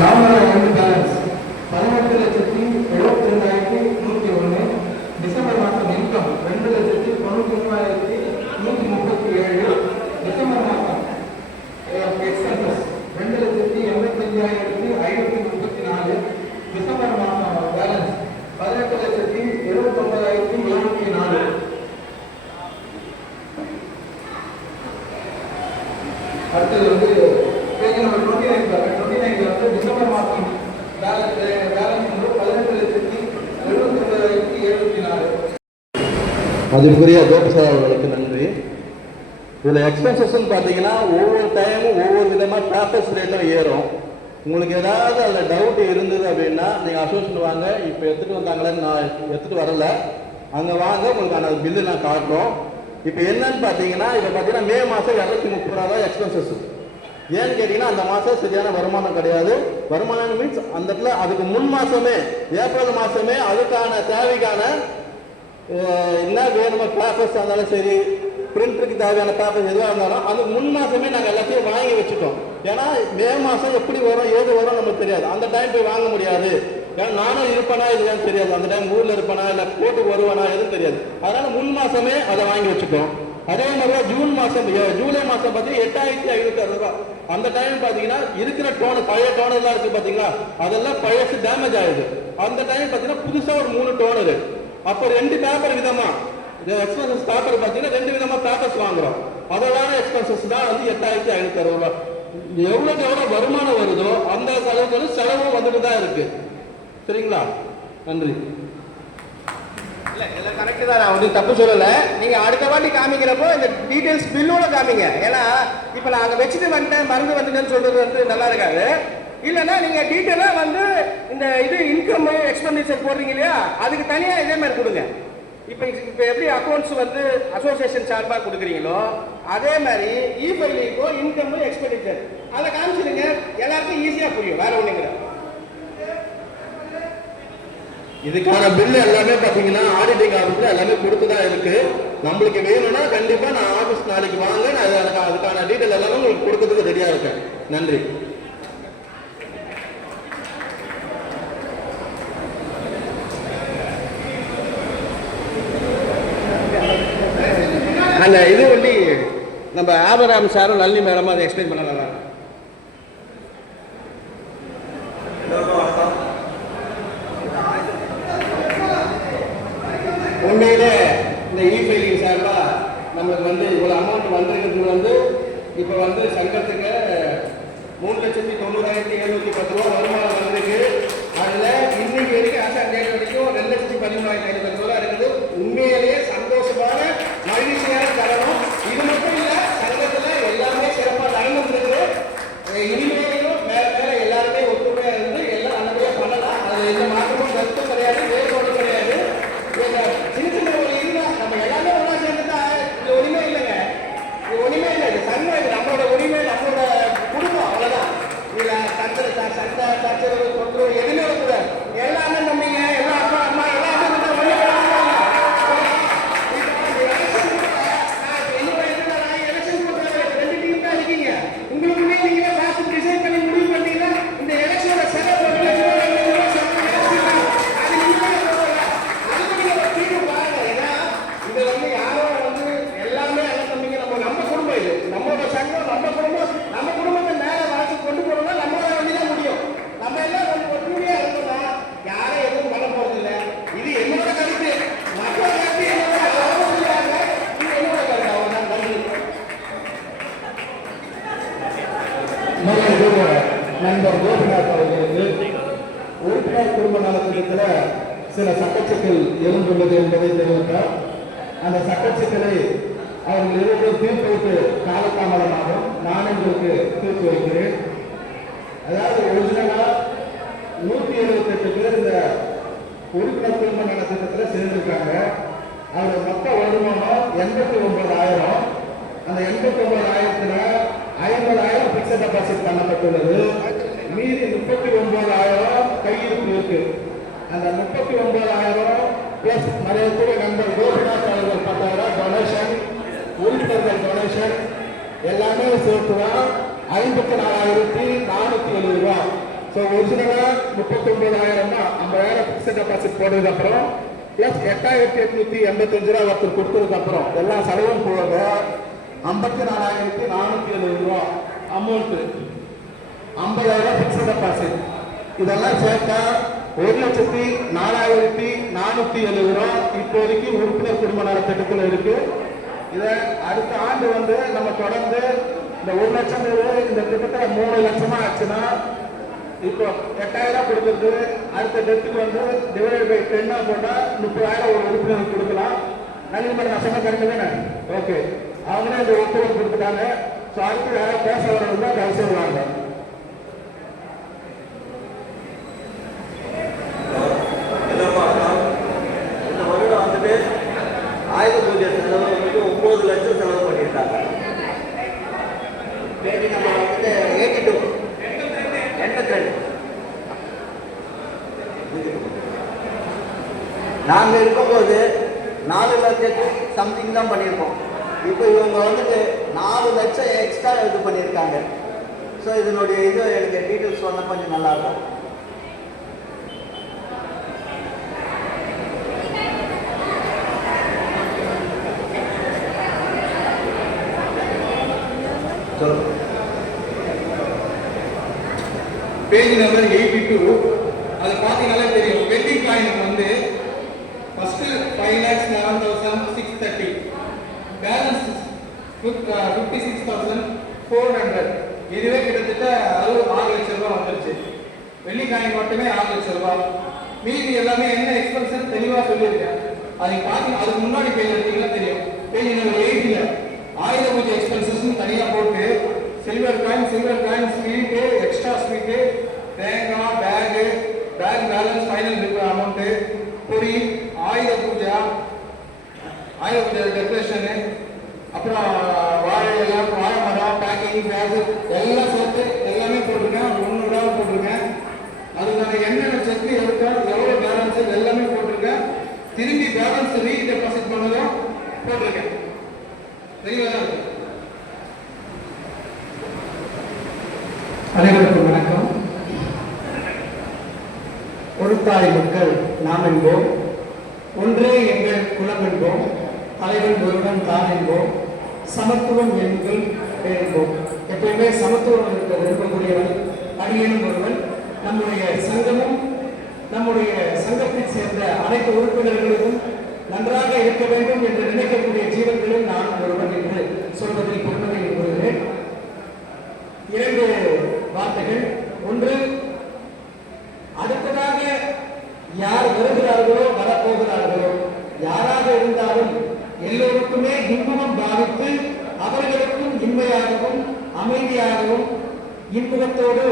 Normal வந்து balance 18,72,101. December மாதம் income 2,93,137. December மாதம் எக்ஸ்பென்சஸ் 2,85,534. டிசம்பர் மாதம் பேலன்ஸ் 18,79,704. அடுத்தது வந்து பேஜ் நம்பர் 29 வந்து டிசம்பர் மாதம் பேலன்ஸ் வந்து 18,79,704. அதுக்குரிய கோபசார் அவர்களுக்கு நன்றி. இதில் எக்ஸ்பென்சஸ்ன்னு பார்த்தீங்கன்னா ஒவ்வொரு டைமும் ஒவ்வொரு விதமாக பேப்பர்ஸ் ரேட்டும் ஏறும். உங்களுக்கு ஏதாவது அதில் டவுட் இருந்தது அப்படின்னா நீங்கள் அசோசியேஷன் வாங்க. இப்போ எடுத்துகிட்டு வந்தாங்களேன்னு நான் எடுத்துகிட்டு வரல, அங்கே வாங்க, உங்களுக்கு அந்த பில்லு நான் காட்டுறோம். இப்போ என்னன்னு பார்த்தீங்கன்னா இப்போ பார்த்தீங்கன்னா மே மாதம் 230 ரூபா தான் எக்ஸ்பென்சஸ். ஏன்னு கேட்டிங்கன்னா அந்த மாதம் சரியான வருமானம் கிடையாது. வருமானம் மீன்ஸ் அந்த இடத்துல அதுக்கு முன் மாதமே ஏப்ரல் மாதமே அதுக்கான தேவைக்கான என்ன வேணுமோ பேப்பர்ஸ் இருந்தாலும் சரி, பிரிண்டருக்கு தேவையான பேப்பர்ஸ் எதுவாக இருந்தாலும் அது முன் மாதமே நாங்கள் எல்லாத்தையும் வாங்கி வச்சுட்டோம். ஏன்னா மே மாதம் எப்படி வரும் ஏது வரும் நமக்கு தெரியாது. அந்த டைம் போய் வாங்க முடியாது. ஏன்னா நானும் இருப்பேனா இல்லையான்னு தெரியாது. அந்த டைம் ஊரில் இருப்பேனா இல்லை கோர்ட்டுக்கு வருவானா எதுவும் தெரியாது. அதனால முன் மாதமே அதை வாங்கி வச்சுட்டோம். அதே மாதிரி ஜூன் மாதம் ஜூலை மாதம் பார்த்தீங்கன்னா 8,560 ரூபா. அந்த டைம் பார்த்தீங்கன்னா இருக்கிற டோன் பழைய டோனர்லாம் இருக்குது பார்த்தீங்களா, அதெல்லாம் பழசு டேமேஜ் ஆகுது. அந்த டைம் பார்த்தீங்கன்னா புதுசாக ஒரு 3 டோனரு. அப்போ 2 பேப்பர் விதமாக எக்ஸ்பென்சஸ் பேப்பர் பார்த்தீங்கன்னா 2 விதமாக பேப்பர்ஸ் வாங்குறோம். அதோட எக்ஸ்பென்சஸ் தான் வந்து 8,560 ரூபா. எவ்வளோக்கு எவ்வளோ வருமானம் வருதோ அந்த அளவுக்கு செலவும் வந்துட்டு தான் இருக்கு. சரிங்களா? நன்றி. இல்லை எல்லாம் கரெக்டு தான், நான் வந்து தப்பு சொல்லலை. நீங்கள் அடுத்த வாட்டி காமிக்கிறப்போ இந்த டீட்டெயில்ஸ் பில்லோட காமிங்க. ஏன்னா இப்போ நான் அங்கே வச்சுட்டு வந்துட்டேன் மருந்து வந்துட்டேன்னு சொல்கிறது வந்து நல்லா இருக்காது. இல்லைன்னா நீங்கள் டீட்டெயிலாக வந்து இந்த இது இன்கம் எக்ஸ்பெண்டிச்சர் போடுறீங்க இல்லையா, அதுக்கு தனியாக இதே மாதிரி கொடுங்க. இப்போ எப்படி அக்கௌண்ட்ஸ் வந்து அசோசியேஷன் சார்பாக கொடுக்குறீங்களோ அதே மாதிரி இ-ஃபைலிங்கும் இன்கம் எக்ஸ்பெண்டிச்சர் அதை காமிச்சிடுங்க. எல்லாருக்கும் ஈஸியாக புரியும். வேற ஒன்றுங்கிற இதுக்கான பில்லு எல்லாமே பார்த்தீங்கன்னா ஆடிட்டிங் ஆஃபீஸில் எல்லாமே கொடுத்து தான் இருக்கு. நம்மளுக்கு வேணும்னா கண்டிப்பாக நான் ஆஃபீஸ் நாளைக்கு வாங்க, நான் அதுக்கான டீட்டெயில் எல்லாமே உங்களுக்கு கொடுக்கறதுக்கு ரெடியாக இருக்கேன். நன்றி. அந்த இது வந்து நம்ம ஆபராம் சாரும் நளினி மேடமும் அதை எக்ஸ்பிளைன் பண்ண நல்லா இருக்கும். உண்மையிலே இந்த இ-ஃபைலிங் சார்பாக நம்மளுக்கு வந்து இவ்வளோ அமௌண்ட் வந்துருக்கிறது வந்து இப்போ வந்து சங்கத்துக்கு 3,90,710 ரூபா வருமானம் வந்திருக்கு. அதில் இன்னைக்கு வரைக்கும் ஆசான் டேட் வரைக்கும் 2,13,500 ரூபா இருக்குது. உண்மையிலேயே சந்தோஷமான மகிழ்ச்சியான தரணும். இது மட்டும் இல்லை, சங்கத்தில் எல்லாமே சிறப்பாக நடந்துருக்கு. இனிமேலும் மேலே எல்லாருமே ஒத்துமையாக இருந்து எல்லாம் நல்லபடியாக பண்ணலாம். அதில் எந்த மாற்றமும் கருத்தும் கிடையாது, வேறுபாடும் கிடையாது. சின்ன சின்ன ஒரு இருந்தால் நம்ம எல்லாமே ஒன்றா சேர்ந்துட்டா இது ஒன்றுமே இல்லைங்க. இது ஒன்றுமே இல்லை. இது சங்கம், இது நம்மளோட உரிமை, நம்மளோட குடும்பம், அவ்வளோதான். இதில் சண்டை சச்சரவு தொற்றுறவு எதுவுமே இருக்கக்கூடாது. எல்லாமே நம்பிங்க, எல்லாம் அப்பா அம்மா எல்லாமே வந்து ஒன்றே உங்களுக்குமே நீங்க பார்த்து டிசைன் பண்ணி முடிவு பண்ணீங்கன்னா இந்த எலெக்ஷனோட செலவு இது வந்து யாரோ வந்து எல்லாமே எல்லாம் தம்பிங்க. நம்ம குடும்பம், இது நம்மளோட சங்கம், நம்ம குடும்பம், நம்ம குடும்பத்தை மேலே வளர்ச்சி கொண்டு போறோம்னா நம்மளால வேண்டிதான் முடியும். நம்ம எல்லாம் வந்து ஒற்றுமையா இருக்கோம்னா யாரும் எதுவும் பண்ண போறது இல்லை. இது என்னோட கருத்து. மக்களோட கருத்து என்னோட கருத்து. அவ்வளவுதான். நன்றி. நண்பர் கோபிநாத் அவர்களுக்கு உறுப்பினர் குடும்ப நலத்திட்டத்தில் சில சட்டச்சிக்கல் எழுந்துள்ளது என்பதை தெரிவித்தார். அந்த சட்டச்சிக்கலை அவர்கள் இருவரும் தீர்ப்பு காலதாமதமாகும். நான் உங்களுக்கு தீர்ப்பு வைக்கிறேன். அதாவது ஒரிஜினலா 178 பேர் இந்த உறுப்பினர் குடும்ப நலத்திட்டத்தில் சேர்ந்திருக்காங்க. அவரோட மொத்த வருமானம் 89,000. அந்த 89,000 50,000 பிக்சட் டெபாசிட் பண்ணப்பட்டுள்ளது. மீதி 39,000 கையிருப்பு இருக்கு. அந்த 39,000 பிளஸ் மரியாதைக்குரிய நண்பர் கோபிநாத் அவர்கள் 10,000 டொனேஷன், உறுப்பினர்கள் டொனேஷன் எல்லாமே சேர்த்துதான் 54,470 ரூபாய். ஸோ ஒரிஜினலாக 39,000 தான் 50,000 ஃபிக்ஸட் டெபாசிட் போட்டதுக்கப்புறம் ப்ளஸ் 8,885 ரூபா ஒருத்தர் கொடுத்ததுக்கப்புறம் எல்லா செலவும் போக 54,470 ரூபா அமௌண்ட்டு 50,000 ஃபிக்ஸட் டெபாசிட் இதெல்லாம் சேர்த்தா 1,04,470 ரூபா இப்போதைக்கு உறுப்பினர் குடும்ப நல திட்டத்தில் இருக்கு. இதை அடுத்த ஆண்டு வந்து நம்ம தொடர்ந்து இந்த 1 லட்சம் இந்த திட்டத்தில் 3 லட்சமா ஆச்சுன்னா இப்போ 8,000 கொடுக்குறது அடுத்த டெத்துக்கு வந்து டிவைட் பை 10 போட்டா 30,000 ஒரு உறுப்பினருக்கு கொடுக்கலாம். நலிமர் நான் சொன்ன கரெக்டு தானே? ஓகே, அவங்களே இந்த ஒப்புதல் கொடுத்துட்டாங்க. ஸோ அடுத்து யாராவது பேச வரவங்க தான் தயவு செய்து வாங்க. இந்த வருடம் வந்துட்டு ஆயுத பூஜை செலவு வந்துட்டு 9 லட்சம் செலவு பண்ணியிருக்காங்க. பேபி நம்பர் வந்துட்டு 82 நாங்கள் இருக்கும்போது 4 லட்சத்து சம்திங் தான் பண்ணியிருக்கோம். இப்போ இவங்க வந்துட்டு 4 லட்சம் எக்ஸ்ட்ரா இது பண்ணியிருக்காங்க. ஸோ இதனுடைய இது எனக்கு டீட்டெயில்ஸ் சொன்னால் கொஞ்சம் நல்லாயிருக்கும். பேஜ் நம்பர் 82 அது பார்த்தீங்கன்னாலே தெரியும். வெட்டிங் காயின் வந்து ஃபர்ஸ்ட் 5,11,630, பேலன்ஸ் 56,400. இதுவே கிட்டத்தட்ட 6 லட்சம் ரூபாய் வந்துருச்சு. வெள்ளி காயின் மட்டுமே 6 லட்சம் ரூபாய். மீதி எல்லாமே என்ன எக்ஸ்பென்ஸ் தெளிவாக சொல்லியிருக்கேன். அதை பார்த்து அதுக்கு முன்னாடி பேஜ் எடுத்தீங்கன்னா தெரியும். பேஜ் நம்பர் 80 ஆயுத பூஜை எக்ஸ்பென்சஸ் தனியாக போட்டு silver coin sweet extra sweet தேங்காய் பேக் பேலன்ஸ் ஃபைனல் அமௌண்ட்டு பொரி ஆயுத பூஜை டெக்கரேஷனு அப்புறம் வாழை மரம் பேக்கிங் பேக்கு எல்லாம் சேர்த்து எல்லாமே போட்டிருக்கேன். 1 ரூபா போட்டிருக்கேன். அதுக்கான என்னென்ன செக்கு எவ்வளோ பேலன்ஸு எல்லாமே போட்டிருக்கேன். திரும்பி பேலன்ஸ் ரீடெபாசிட் பண்ணதும் போட்டிருக்கேன். தெளிவாக தான் இருக்கு. அனைவருக்கும் வணக்கம். ஒரு தாய் மக்கள் நாம் என்போம், ஒன்றே எங்கள் குலம் என்போம், தலைவன் ஒருவன் தான் என்போம், சமத்துவம் எங்கள் என்போம். எப்பயுமே சமத்துவம் இருக்க விரும்பக்கூடியவன் அடியேனும் ஒருவன். நம்முடைய சங்கமும் நம்முடைய சங்கத்தைச் சேர்ந்த அனைத்து உறுப்பினர்களுக்கும் நன்றாக இருக்க வேண்டும் என்று நினைக்கக்கூடிய ஜீவன்களில் நான் ஒருவன் என்று சொல்வதில் பெருமையை கூறுகிறேன். 2 வார்த்தைகள். ஒன்று, அடுத்ததாக யார் வருகிறார்களோ வரப்போகிறார்களோ யாராக இருந்தாலும் எல்லோருக்குமே இன்பம் பாவித்து அவர்களுக்கும் இன்மையாகவும் அமைதியாகவும் இன்பத்தோடு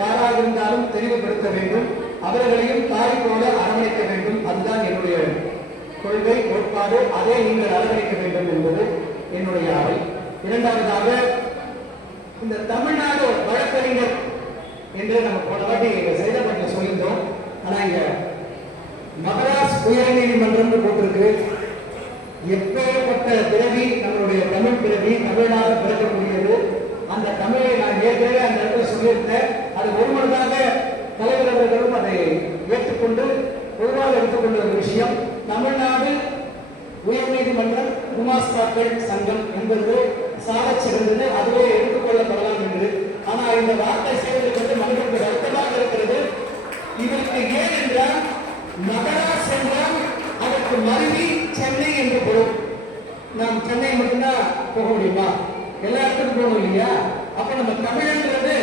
யாராக இருந்தாலும் தெளிவுபடுத்த வேண்டும். அவர்களையும் தாய் போல அரவணைக்க வேண்டும். அதுதான் என்னுடைய கொள்கை கோட்பாடு. அதை நீங்கள் அரவணைக்க வேண்டும் என்பது என்னுடைய ஆவை. இரண்டாவதாக, இந்த தமிழ்நாடு வழக்கறிஞர் என்று நம்ம போன வாட்டி செய்தப்பட்ட சொல்லியிருந்தோம். ஆனா இங்க மதராஸ் உயர் நீதிமன்றம் போட்டிருக்கு. எப்பேற்பட்ட பிறவி நம்மளுடைய தமிழ் பிறவி தமிழ்நாடு பிறக்கக்கூடியது. அந்த தமிழை நான் ஏற்கனவே அந்த இடத்துல சொல்லியிருந்தேன். அது ஒருமனதாக தலைவர் அவர்களும் அதை ஏற்றுக்கொண்டு பொதுவாக எடுத்துக்கொண்ட ஒரு விஷயம். தமிழ்நாடு உயர்நீதிமன்றம் குமாஸ்தாக்கள் சங்கம் என்பது சாலச் சிறந்தது, அதுவே எடுத்துக்கொள்ளப்படலாம் என்று. ஆனால் இந்த வார்த்தை செய்வதற்கு மனிதனுக்கு வருத்தமாக இருக்கிறது. இதற்கு ஏன் என்றால் மதராஸ் என்றால் அதற்கு மருவி சென்னை என்று பொருள். நாம் சென்னை மட்டும்தான் போக முடியுமா? எல்லா இடத்துக்கும் போகணும் இல்லையா? அப்ப நம்ம தமிழ்ன்றது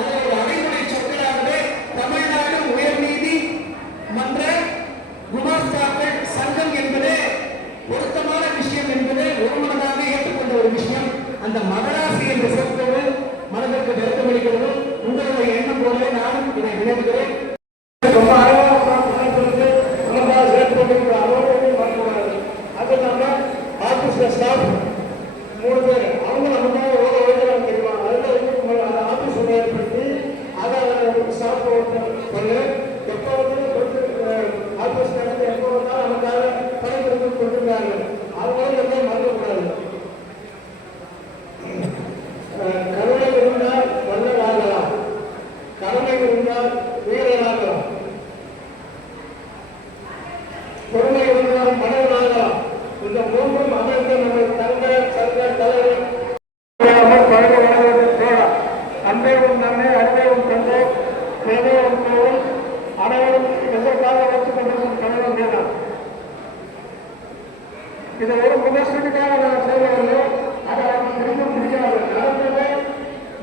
அது ஒரு அடைமொழி சொற்களாகவே தமிழ்நாடு உயர்நீதி மன்ற குமாஸ்தாக்கள் சங்கம் என்பது பொருத்தமான விஷயம் என்பது ஒருமனதாக ஏற்றுக்கொண்ட ஒரு விஷயம். அந்த மதராசி என்ற சொற்கோடு மனதிற்கு வருத்தமளிக்கிறது. உங்களுடைய எண்ணம் போலவே நானும் இதை விளைவுகிறேன். ரொம்ப அது இல்லாம ஆபீஸ்ல ஸ்டாஃப் 3 பேர் அவங்க நமக்காக ஓட தெரியுமா? அதுல ஆபீஸ் இருந்தால் வீரனாகலாம், பொறுமை இருந்தால் மனிதனாகலாம். இந்த மூன்றும் அமைந்து நம்ம தங்கள் தலைவர் அன்பையும் நன்மை அறிவையும் தந்தை சேவையும் கோவில் அனைவரும் எதற்காக வச்சுக் கொண்டிருக்கும் தலைவர் வேண்டாம். இதை ஒரு விமர்சனத்துக்காக நான் செய்வதில்லை. அதை அவருக்கு பிடிக்கும் பிடிக்காது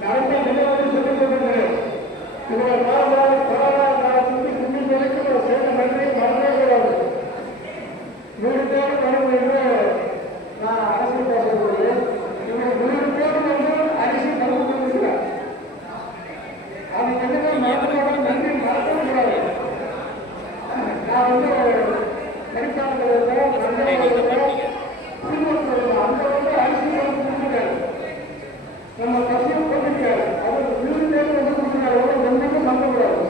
நடந்த நிலையோடு சொல்லிக் கொண்டிருக்கிறேன். இவரை கொரோனா காலத்துக்கு இன்னும் வரைக்கும் ஒரு செய்த நன்றியை மறந்தே கூடாது. 100 பேர் வரும் என்று நான் அரசியல் பேசுகிறது. இவங்க 100 பேர் வந்து அரிசி பருவம் கொடுக்கிறார். அது என்னவே மறந்தோட நன்றி மறக்கவே கூடாது. நான் வந்து நெருக்காளர்களுக்கும் நண்பர்களுக்கும் குடும்பத்தினருக்கும் அந்த வந்து அரிசி பருவம் கொடுக்கிறார். நம்ம கட்சியும் கொண்டிருக்காரு. அவர் 100 பேர் வந்து கொடுக்கிறார். எவ்வளவு நன்றிக்கும் நம்பக்கூடாது.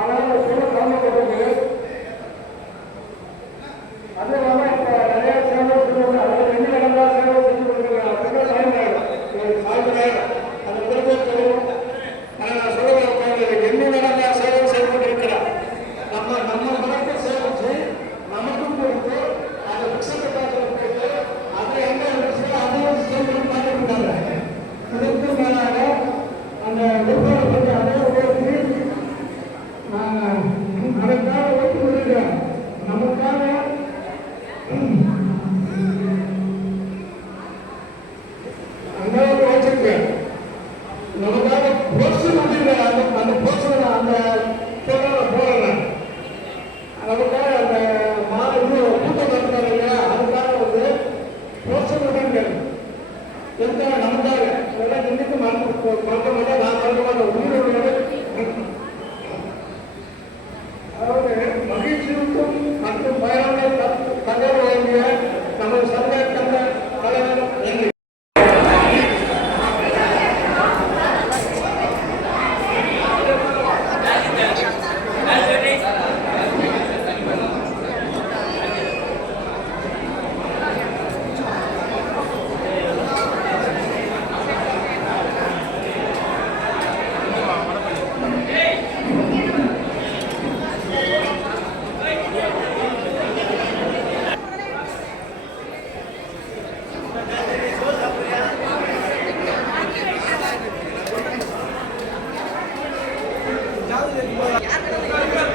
ஆனால் சொல்ல கலந்துபட்டு அது இல்லாம இப்ப நிறைய சேவை சொல்லுவாங்க. அதில் 2 இடங்களா சேவை செஞ்சு கொடுக்குறாங்க. சாய்ந்தாயிரம் அந்த பிறகு தெரியும். ஆனால் நான் சொல்ல 2 இடங்களா சேவை செய்து கொண்டிருக்கிறார். நம்ம மனத்தை சேவிச்சு நமக்கும் கொடுத்து அதை விஷயத்தை பார்த்து அதை எங்க அதையும் சேர்ந்து பார்த்துருக்காங்க. இதற்கு மேலாக அந்த நிர்வாகம் கொஞ்சம் அதே உயர்த்தி அதற்காக ஓட்டு கொடுக்கிறோம். நமக்காக அந்த வச்சிருக்கேன். நமக்காக போஸ்டர் கொடுத்துருக்கேன். அந்த போஸ்டர் அந்த போடுறேன். நமக்காக அந்த கூட்டம் நடத்துறாரு இல்லையா, அதுக்காக வந்து போஸ்டர் கொடுத்துருக்கேன். எதுக்காக? நமக்காக. அதெல்லாம் இன்னைக்கு மறக்க மாட்டேன். நான் மறக்க மாட்டேன். உயிரோடு அதாவது மகிழ்ச்சிக்கும் மற்றும் பயணங்கள் தகவல் வழங்கிய நமது சமுதாய தலைவர் நன்றி. யாருக்கு